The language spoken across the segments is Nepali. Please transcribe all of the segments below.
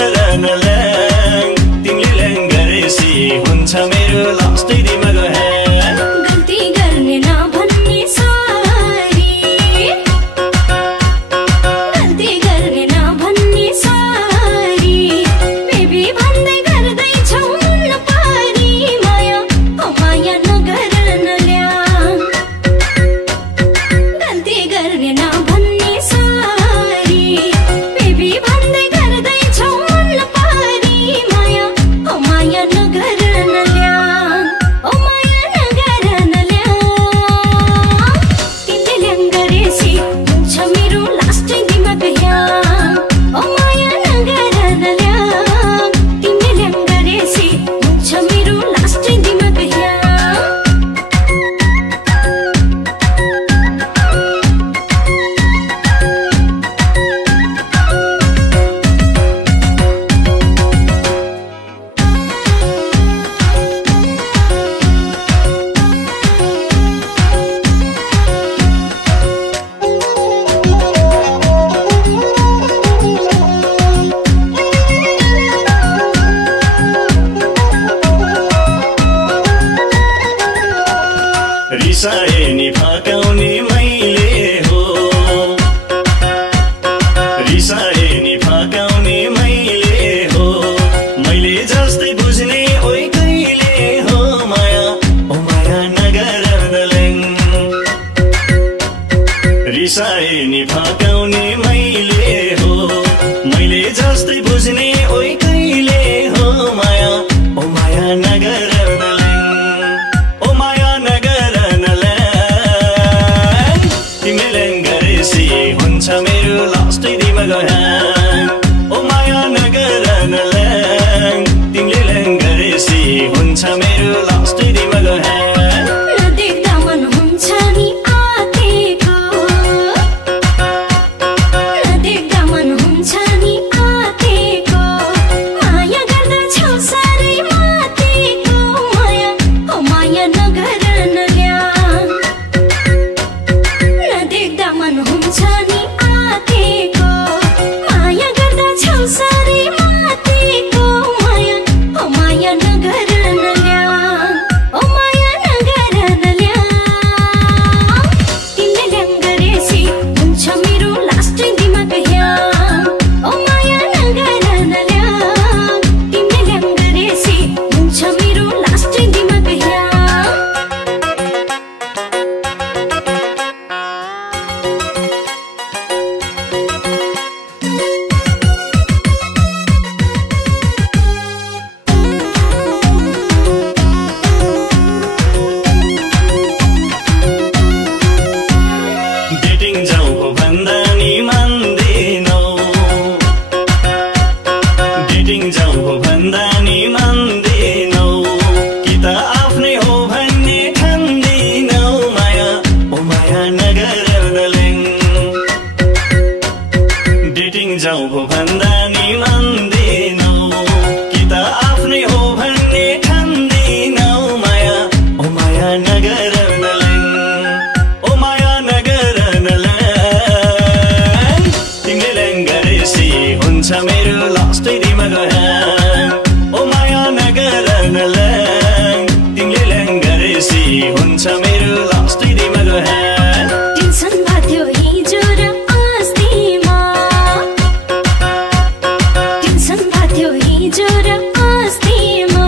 नगर नल्याङ तिमीले ल्याङ गरेसी हुन्छ मेरो लास्टै दिमाग ह्याङ गल्ती गर्ने नभन्ने सरी गल्ती गर्ने नभन्ने सरी बेबी भन्दै गर्दैछौ मन पारी माया माया नगर नल्याङ गल्ती गर्ने नभन्ने सरी बेबी भन्दै गर्दैछौ मन पारी माया माया नगर नल्याङ ओ माया नगर नल्याङ तिमीले ल्याङ गरेसी हुन्छ मेरो लास्टै दिमाग ह्याङ ओ माया नगर नल्याङ तिमीले ल्याङ गरेसी हुन्छ मेरो लास्टै दिमाग ह्याङ रिसाए नि फकाउने मैले हो रिसाए नि फकाउने मैले हो मैले जस्तै बुझ्ने ओइ कहिले हो माया ओ माया नगर नल्याङ रिसाए नि फकाउने मैले हो मैले जस्तै बुझ्ने ओइ कहिले हो माया ओ माया नगर नल्याङ ओ माया नगर नल्याङ तिमीले ल्याङ गरेसी हुन्छ मेरो लास्टै दिमाग ह्याङ ओ माया नगर नल्याङ तिमीले ल्याङ गरेसी हुन्छ मेरो लास्टै दिमाग ह्याङ नदेख्दा मन हुन्छ नि आँटेको नदेख्दा मन हुन्छ नि आँटेको माया गर्दछौ साह्रै मातेको माया ओ माया नगर नल्याङ नदेख्दा मन हुन्छ नि आँटेको माया गर्दछौ साह्रै मातेको माया ओ माया नगर नल्याङ ओ माया नगर नल्याङ तिमीले ल्याङ गरेसी हुन्छ मेरो लास्टै दिमाग ह्याङ ओ माया नगर नल्याङ तिमीले ल्याङ गरेसी हुन्छ मेरो लास्टै दिमाग ह्याङ डेटिङ जाऊ भन्दा नि मान्दैनौ डेटिङ जाऊ भन्दा नि मान्दैनौ कि त आफ्नै हो भन्ने ठान्दैनौ माया ओ माया नगर नल्याङ डेटिङ जाऊ भन्दा नि मान्दैनौ कि त आफ्नै हो भन्ने ठान्दैनौ माया ओ माया नगर नल्याङ ओ माया नगर नल्याङ तिमीले ल्याङ गरेसी हुन्छ मेरो लास्टै दिमाग ह्याङ ओ माया नगर नल्याङ तिमीले ल्याङ गरेसी हुन्छ मेरो लास्टै दिमाग ह्याङ टेन्सन बाध्यो हिजो र अस्तिमा टेन्सन बाध्यो हिजो र अस्तिमा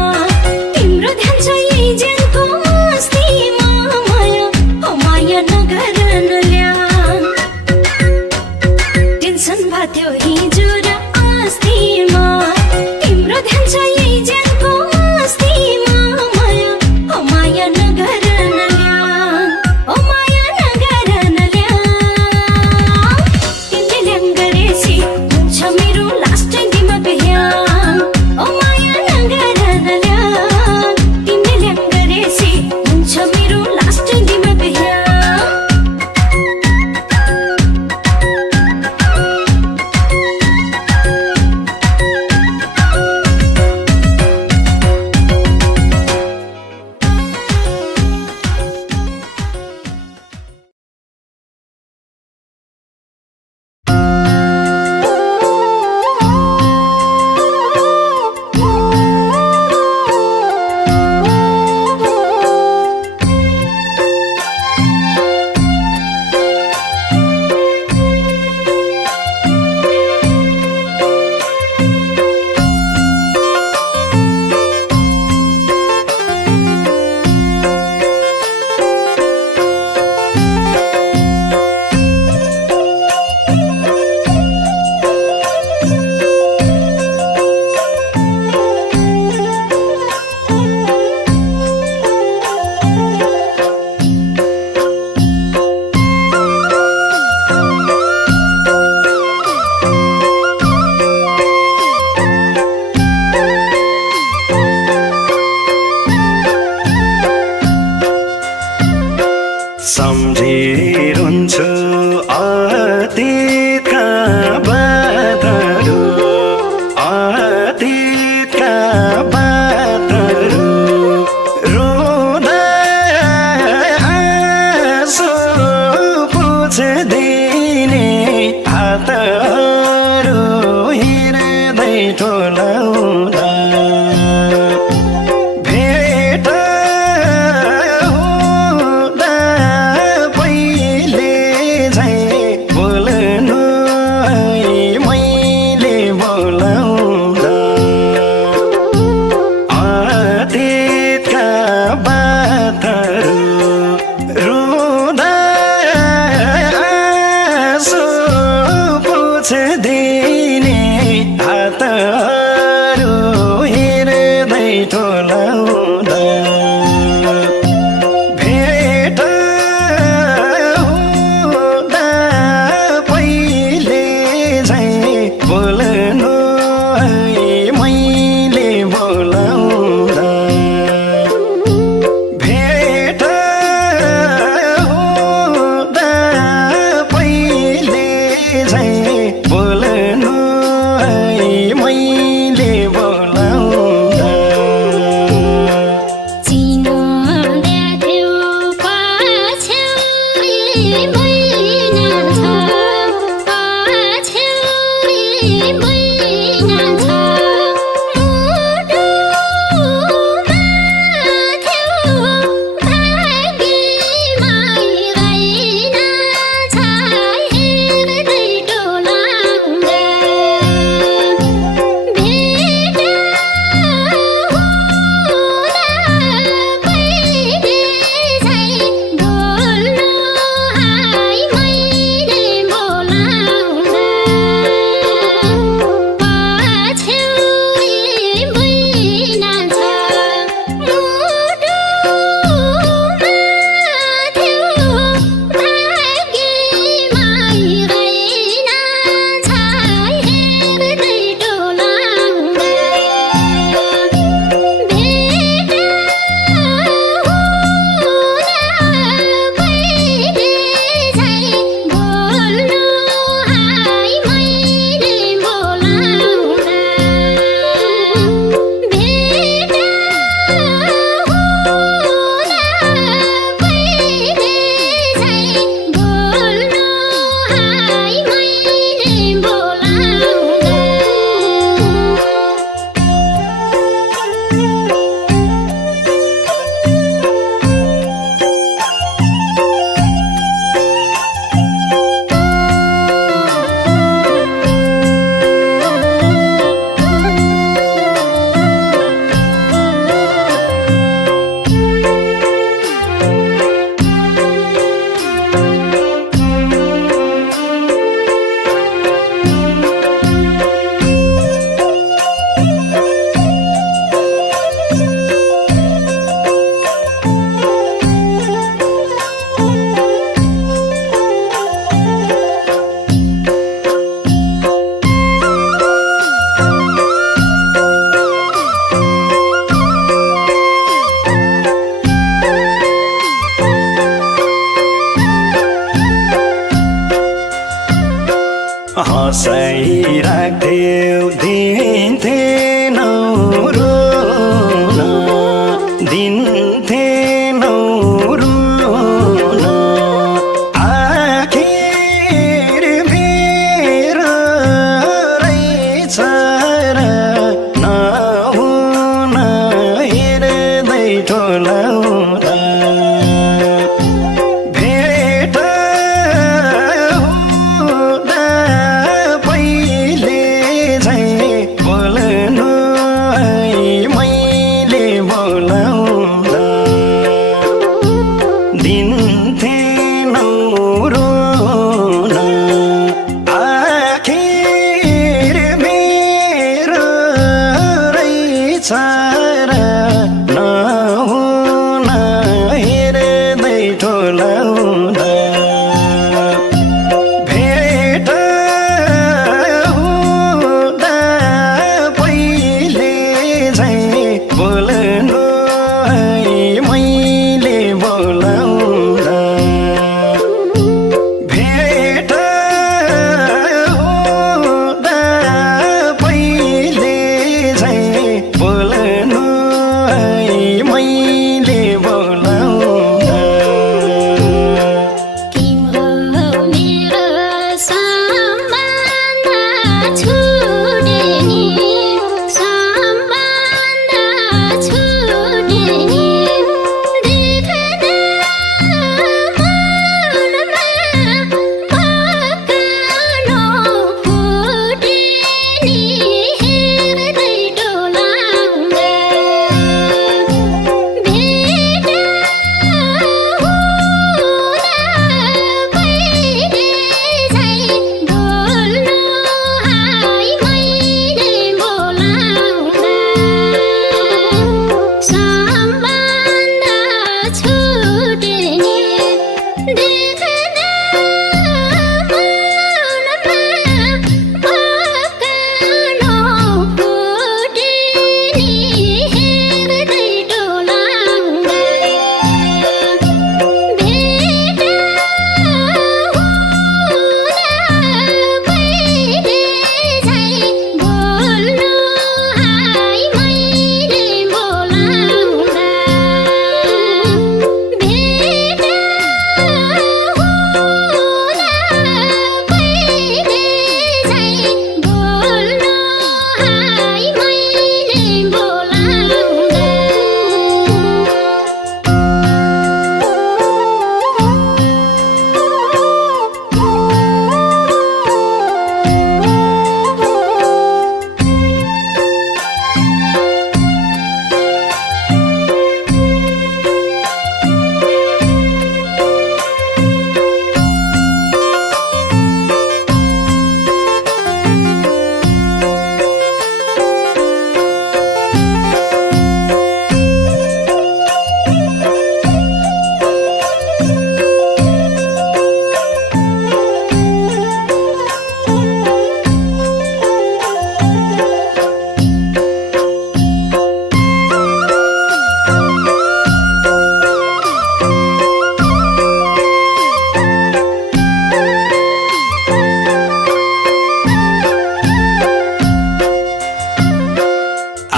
तिम्रो ध्यान छ यही जेलको मस्तीमा माया ओ माया नगर नल्याङ टेन्सन बाध्यो हिजो र अस्तिमा तिम्रो ध्यान छ यही जेलको मस्तीमा माया ओ माया नगर नल्याङ ठोलाउँदा भेट हुँदा पहिले झैँ बोल्नु मैले बोलाउँदा अतीतका बातहरू रुँदा आँसु पुछिदिने हातहरू हेर्दै ठोलाउँदा भेट हुँदा पहिले झैँ बोल्नु मैले बोलाउँदा भेट हुँदा पहिले झैँ बोल्नु मैले बोलाउँदा चिनाउँदा थियो पछ्याउरी मैना छ पछ्याउरी मैना छ मुटुमा थियो भाग्यमा रहेन छ हेर्दै डोलाउँदा भेट हुँदा पहिले झैँ बोल्नु मैले बोलाउँदा पछ्याउरी मैना छ मुटुमा थियो भाग्यमा रहेन छ हेर्दै डोलाउँदा भेट हुँदा पहिले झैँ बोल्नु मैले बोलाउँदा भेट हुँदा पहिले झैँ बोल्नु मैले हँसाइराख्थ्यौ दिन्थेनौ रुन दिन्थेनौ रुन आखिर मेरो रहेछ र नहुन हेर्दै ठोलाउँदा भेट हुँदा पहिले झैँ बोल्नु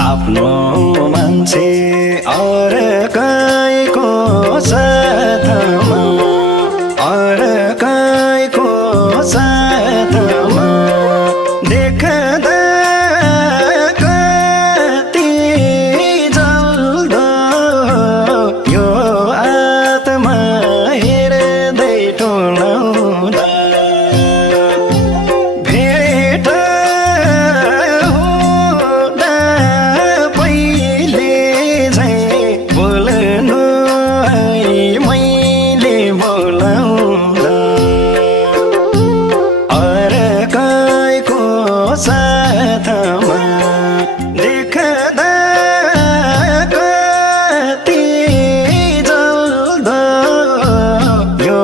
आफ्नो मान्छे अर्कैको साथमा अर्कैको साथमा देख्दा कति जल्दो यो आत्मा हेर्दै टोलाउँदा भेट हुँदा पहिले झैँ बोल्नु है मैले बोलाउँदा अर्कैको साथमा देख्दा कति जल्दो यो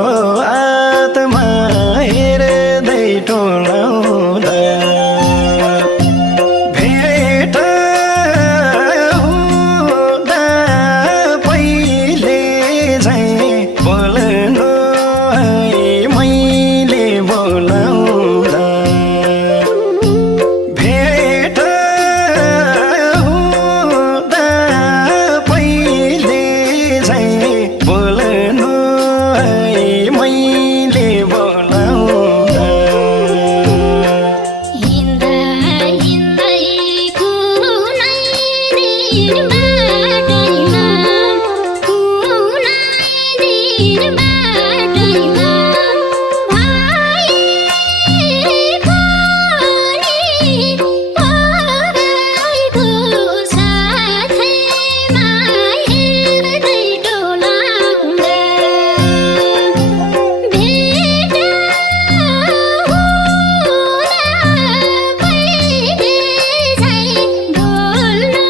आत्मा हेर्दै टोलाउँदा भेट हुँदा पहिले झैँ बोल्नु है मैले बोलाउँदा भेट हुँदा पहिले झैँ बोल्नु है मैले बोलाउँदा हिँड्दा हिँड्दै कुनै दिन बाटैमा भाइ पनि पराइको साथैमा हेर्दै टोलाउँदा भेट हुँदा पहिले झैँ बोल्नु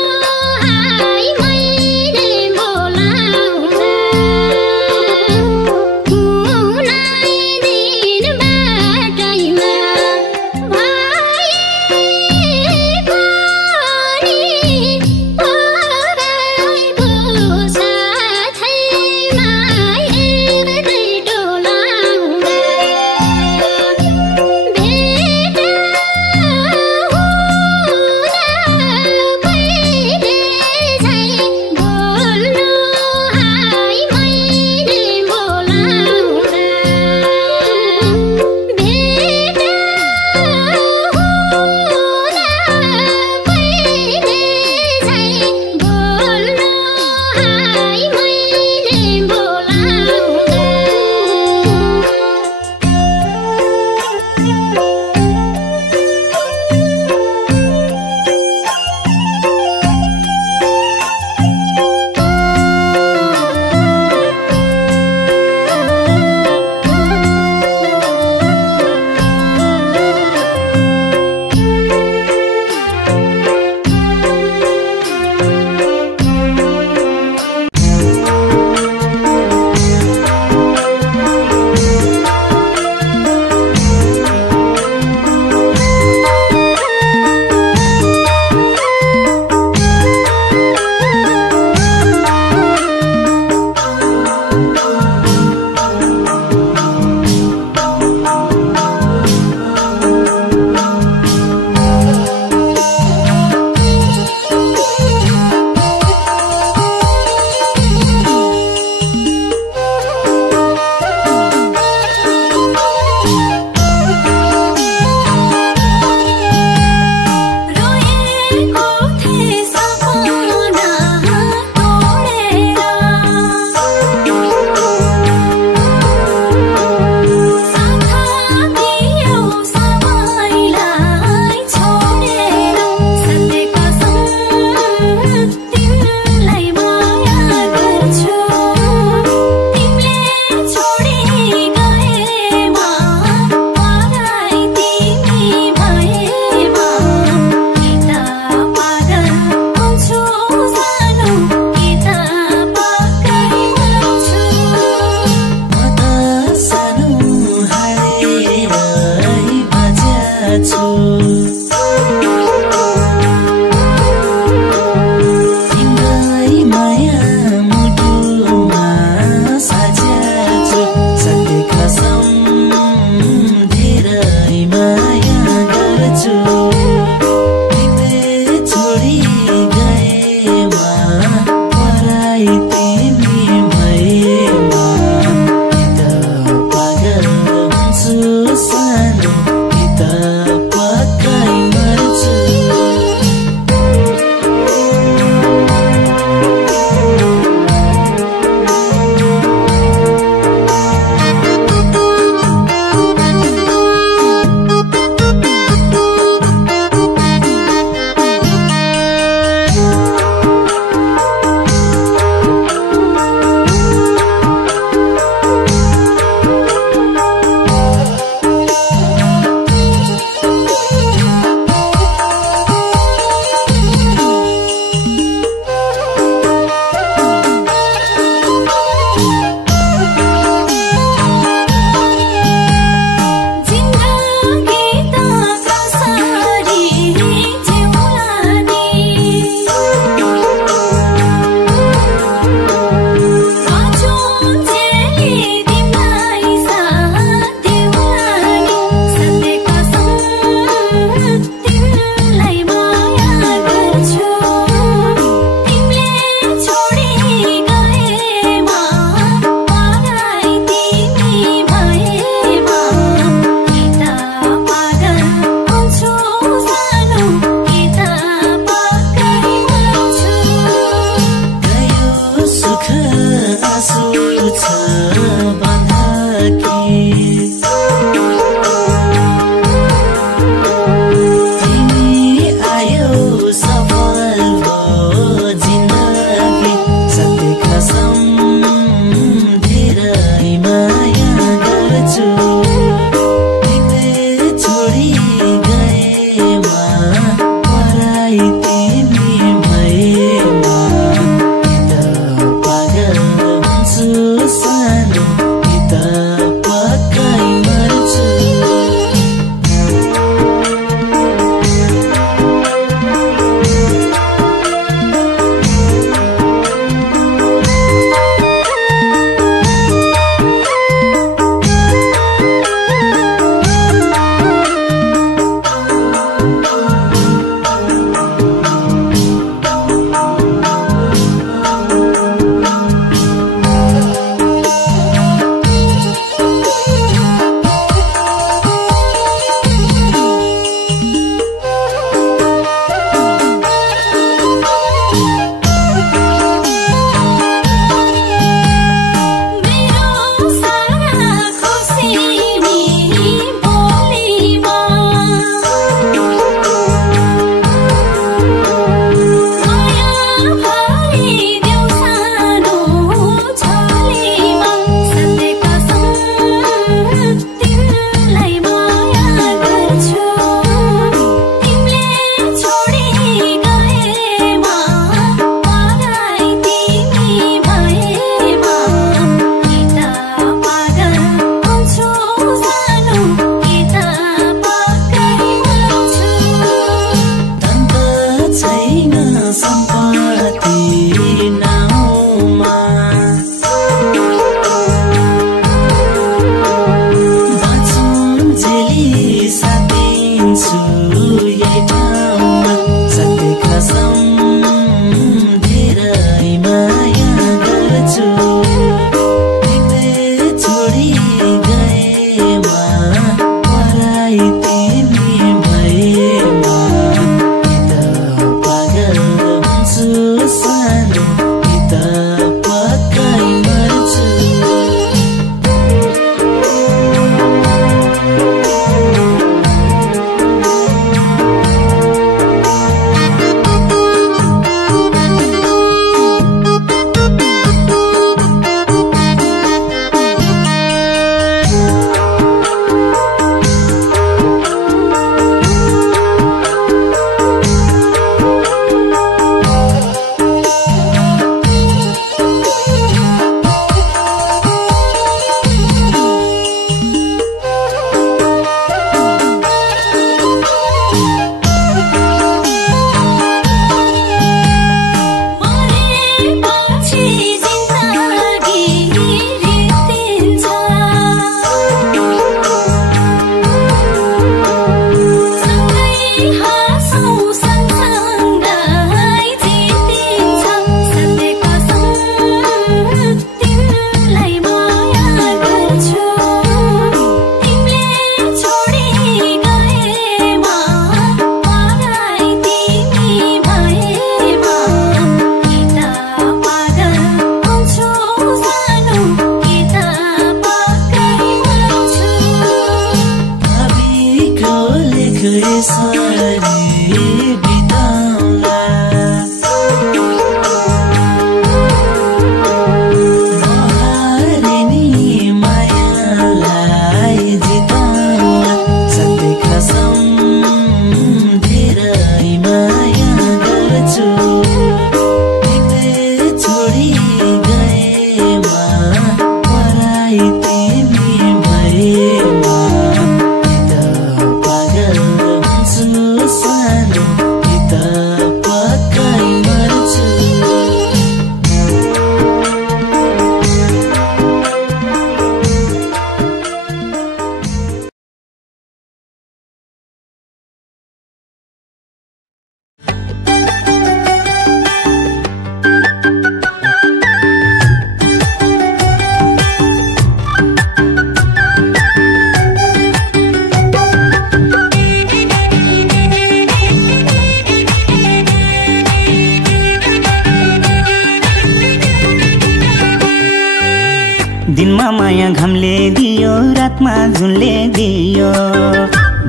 दिनमा माया घामले दियो रातमा झुनले दियो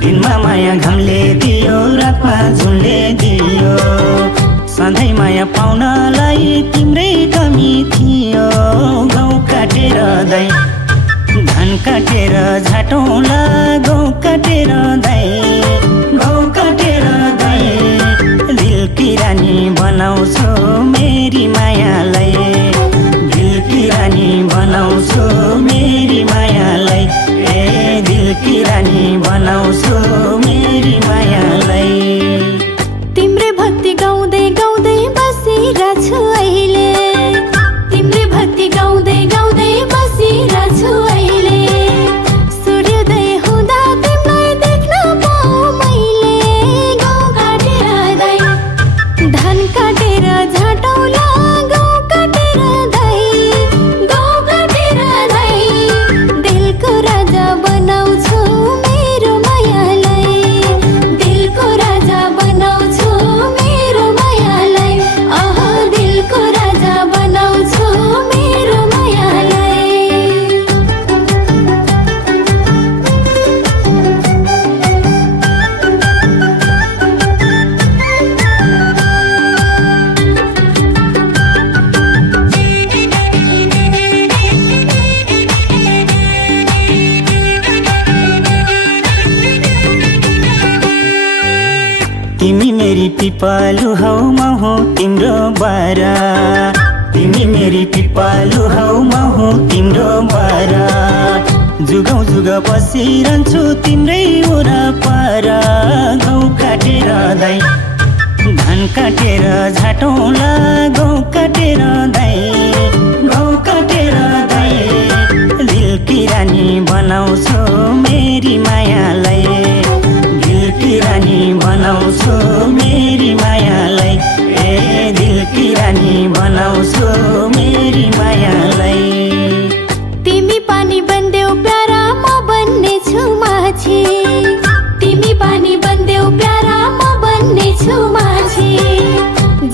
दिनमा माया घामले दियो रातमा झुनले दियो सधैँ माया पाउनलाई तिम्रै कमी थियो गाउँ काटेर दाइ धान काटेर झाटौँला गाउँ काटेर दाइ गाउँ काटेर दाइ दिल की रानी बनाउँछु मेरी मायालाई दिल की रानी बनाउँछु मेरी मायालाई ए दिल की रानी बनाउँछु मेरी मायालाई तिम्रै भक्ति गाउँदै गाउँदै बसिरहेछु अहिले तिम्रै भक्ति गाउँदै गाउँदै बसिरहेछु अहिले सूर्योदय हुँदा तिमीलाई देख्न पाऊँ मैले गाउँ काटेर दाइ धान काटेर झाटौँला गाउँ काटेर दाइ गाउँ काटेर दाइ दिलको राजा बनाउँछु मेरो मायालाई दिलको राजा बनाउँछु मेरो मायालाई अह दिलको राजा बनाउँछु मेरो मायालाई तिमी मेरी पिपालु हौ म हो तिम्रो बारा तिमी मेरी पिपालु हौ म हो तिम्रो बारा जुगौँ जुग बसिरहन्छु तिम्रै वरपर गाउँ काटेर दाइ धान काटेर झाटौँला गाउँ काटेर दाइ गाउँ काटेर दाइ दिल की रानी बनाउँछु मेरी मायालाई दिल की रानी बनाउँछु मेरी मायालाई ए दिल की रानी बनाउँछु मेरी मायालाई तिमी पानी बन्देऊ प्यारा म बन्ने छु माछी तिमी पानी बन्देऊ प्यारा म बन्ने छु माछी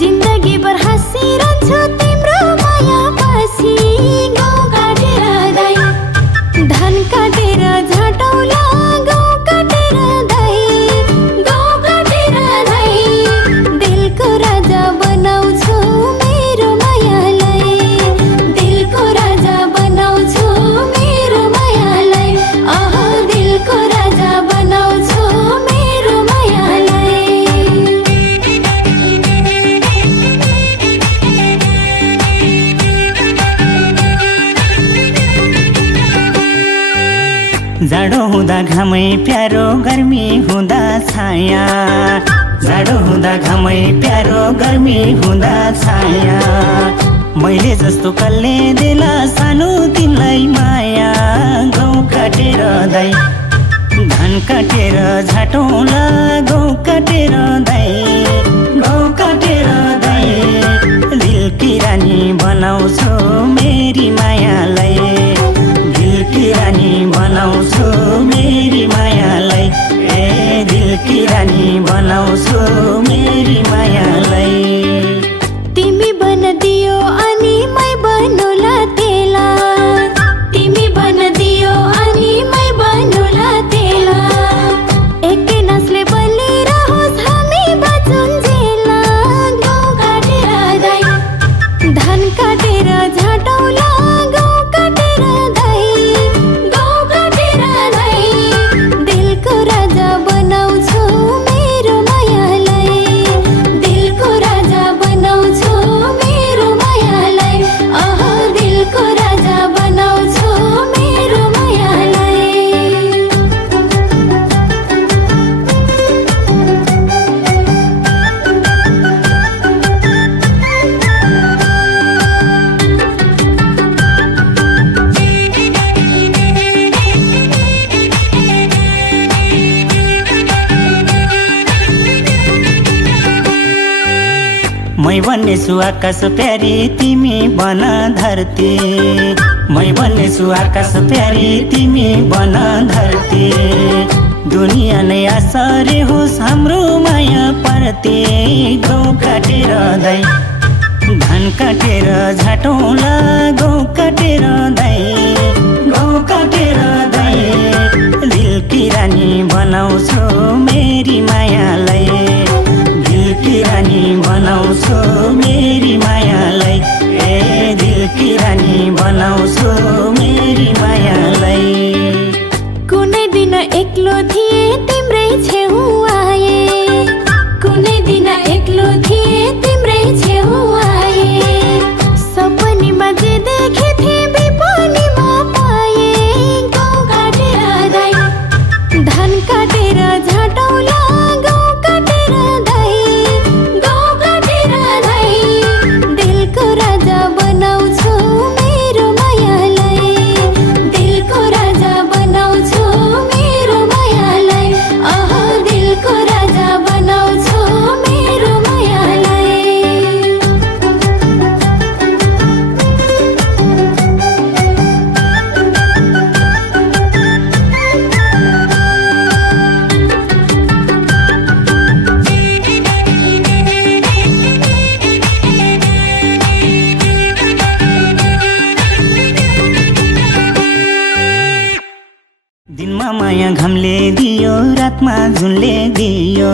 जिन्दगी भर हाँसिरहन्छु तिम्रो माया पछि गाउँ काटेर दाइ धान काटेर झाटौँला गाउँ काटेर दाइ गाउँ काटेर दाइ दिलको राजा बनाउँछु मेरो मायालाई दिलको राजा बनाउँछु मेरो मायालाई अह दिलको राजा बनाउँछु मेरो मायालाई जाडो हुँदा घामै प्यारो गर्मी हुँदा छाया जाडो हुँदा घामै प्यारो गर्मी हुँदा छाया मैले जस्तो कसले देला सानो तिमीलाई माया गाउँ काटेर दाइ धान काटेर झाटौँला गाउँ काटेर दाइ गाउँ काटेर दाइ दिल की रानी बनाउँछु मेरी मायालाई दिल की रानी बनाउँछु मेरी मायालाई ए दिल की रानी बनाउँछु मेरी मायालाई तिमी बन्दियो अनि मै बन्नुला तेला तिमी बन्दियो अनि मै बन्नुला तेला एकै नसले बलिरहोस् हामी बचुन्जेला गाउँ काटेर दाइ धान काटेर झाटौँला गाउँ काटेर दाइ गाउँ काटेर दाइ दिलको राजा बनाउँछु मेरो मायालाई दिलको राजा बनाउँछु मेरो मायालाई अह दिलको राजा बनाउँछु मेरो मायालाई मै बन्नेछु आकाश प्यारी तिमी बन धरती मै बन्नेछु आकाश प्यारी तिमी बन धरती दुनिया नै आसरे होस् हाम्रो माया परते गाउँ काटेर दाइ धान काटेर झाटौँला गहुँ काटेर दाई गहुँ काटेर दाई दिलकी रानी बनाउँछु मेरी मायालाई दिलकी रानी बनाउँछु मेरी मायालाई ए दिलकी रानी बनाउँछु मेरी मायालाई कुनै दिन एक्लो थिए तिम्रै छेउ आए कुनै दिन एक्लो थिए तिम्रै छेउ आए सपनीमा जे देखेथे विपनीमा पाए गहुँ काटेर दाई धान काटेर झाटौँला गहुँ काटेर दाई गहुँ काटेर दाई दिलको राजा बनाउँछु मेरो मायालाई दिलको राजा बनाउँछु मेरो मायालाई दिलको राजा बनाउँछु मेरो मायालाई दिनमा माया घामले दियो रातमा जुनले दियो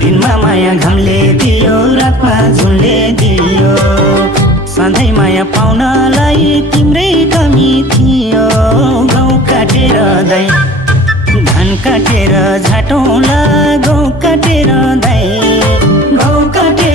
दिनमा माया घामले दियो रातमा जुनले दियो सधैँ माया पाउनलाई तिम्रै कमी थियो गहुँ काटेर दाई धान काटेर झाटौँला गहुँ काटेर दाई गहुँ काटेर